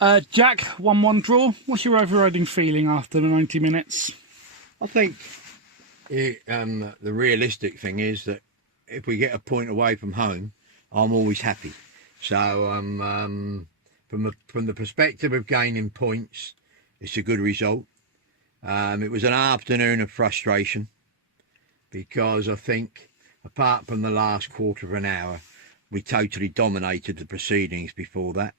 Jack, 1-1 draw. What's your overriding feeling after the 90 minutes? I think the realistic thing is that if we get a point away from home, I'm always happy. So from the perspective of gaining points, it's a good result. It was an afternoon of frustration because I think, apart from the last quarter of an hour, we totally dominated the proceedings before that.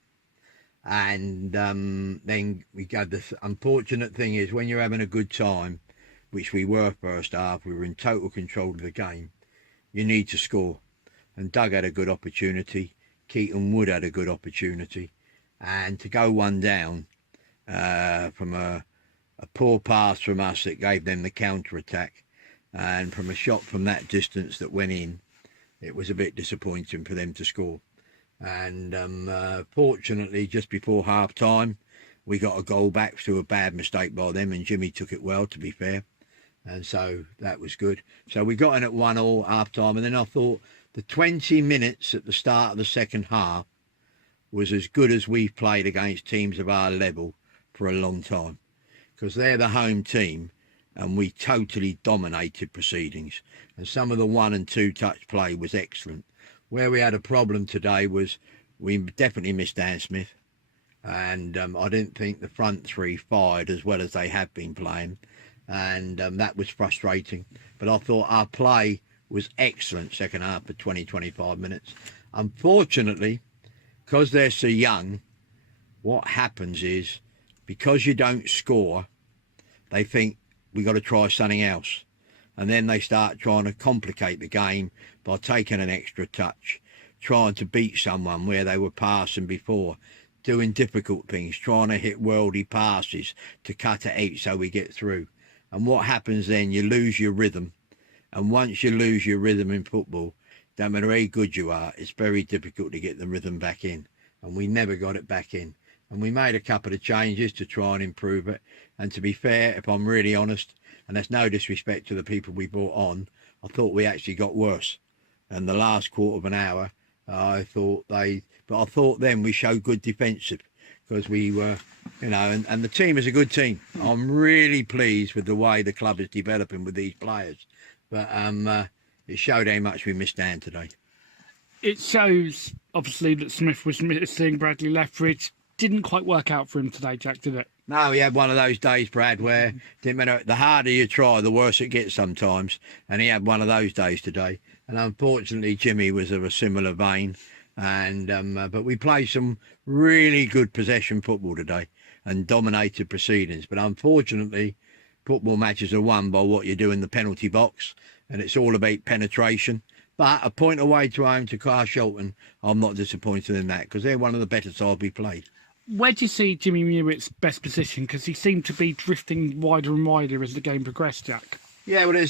And then we go. The unfortunate thing is, when you're having a good time, which we were first half, we were in total control of the game, you need to score. And Doug had a good opportunity. Keaton Wood had a good opportunity. And to go one down from a poor pass from us that gave them the counter-attack, and from a shot from that distance that went in, it was a bit disappointing for them to score. And fortunately, just before half-time, we got a goal back through a bad mistake by them, and Jimmy took it well, to be fair. And so that was good. So we got in at 1-1 half-time, and then I thought the 20 minutes at the start of the second half was as good as we've played against teams of our level for a long time, because they're the home team, and we totally dominated proceedings. And some of the 1 and 2 touch play was excellent. Where we had a problem today was we definitely missed Dan Smith, and I didn't think the front three fired as well as they have been playing, and that was frustrating. But I thought our play was excellent second half for 20-25 minutes. Unfortunately, because they're so young, what happens is, because you don't score, they think we got to try something else. And then they start trying to complicate the game by taking an extra touch, trying to beat someone where they were passing before, doing difficult things, trying to hit worldy passes to cut it out so we get through. And what happens then, you lose your rhythm. And once you lose your rhythm in football, no matter how good you are, it's very difficult to get the rhythm back in. And we never got it back in. And we made a couple of changes to try and improve it. And to be fair, if I'm really honest, and there's no disrespect to the people we brought on, I thought we actually got worse. And the last quarter of an hour, I thought then we showed good defensive, because we were, and the team is a good team. I'm really pleased with the way the club is developing with these players. But it showed how much we missed Dan today. It shows, obviously, that Smith was missing. Bradley Lethbridge didn't quite work out for him today, Jack, did it? No, he had one of those days, Brad, where didn't matter, the harder you try, the worse it gets sometimes. And he had one of those days today. And unfortunately, Jimmy was of a similar vein. And but we played some really good possession football today and dominated proceedings. But unfortunately, football matches are won by what you do in the penalty box, and it's all about penetration. But a point away to home to Carshalton, I'm not disappointed in that, because they're one of the better sides we played. Where do you see Jimmy Mewitt's best position? Because he seemed to be drifting wider and wider as the game progressed, Jack. Yeah, well,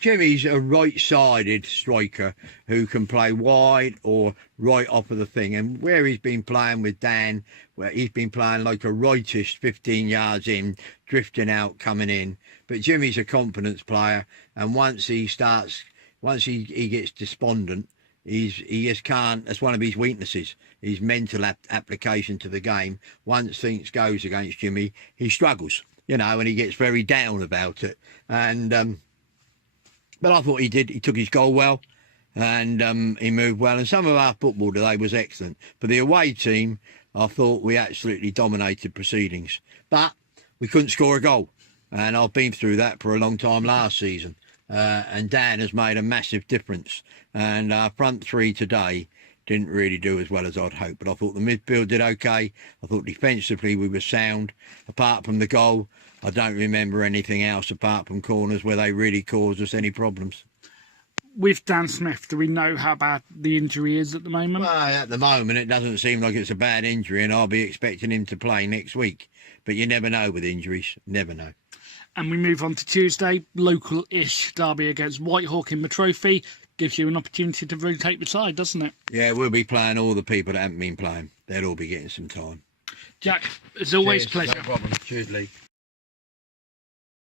Jimmy's a right-sided striker who can play wide or right off of the thing. And where he's been playing with Dan, where he's been playing like a rightish 15 yards in, drifting out, coming in. But Jimmy's a confidence player, and once he gets despondent, he just can't. That's one of his weaknesses. His mental application to the game. Once things goes against Jimmy, he struggles, and he gets very down about it. And but I thought he did. He took his goal well, and he moved well. And some of our football today was excellent. For the away team, I thought we absolutely dominated proceedings, but we couldn't score a goal. And I've been through that for a long time last season. And Dan has made a massive difference. And our front three today didn't really do as well as I'd hoped. But I thought the midfield did okay. I thought defensively we were sound. Apart from the goal, I don't remember anything else apart from corners where they really caused us any problems. With Dan Smith, do we know how bad the injury is at the moment? Well, at the moment, it doesn't seem like it's a bad injury, and I'll be expecting him to play next week. But you never know with injuries. Never know. And we move on to Tuesday, local-ish derby against Whitehawk in the Trophy. Gives you an opportunity to rotate the side, doesn't it? Yeah, we'll be playing all the people that haven't been playing. They'll all be getting some time. Jack, as always, Cheers, pleasure. No problem. Cheers, Lee.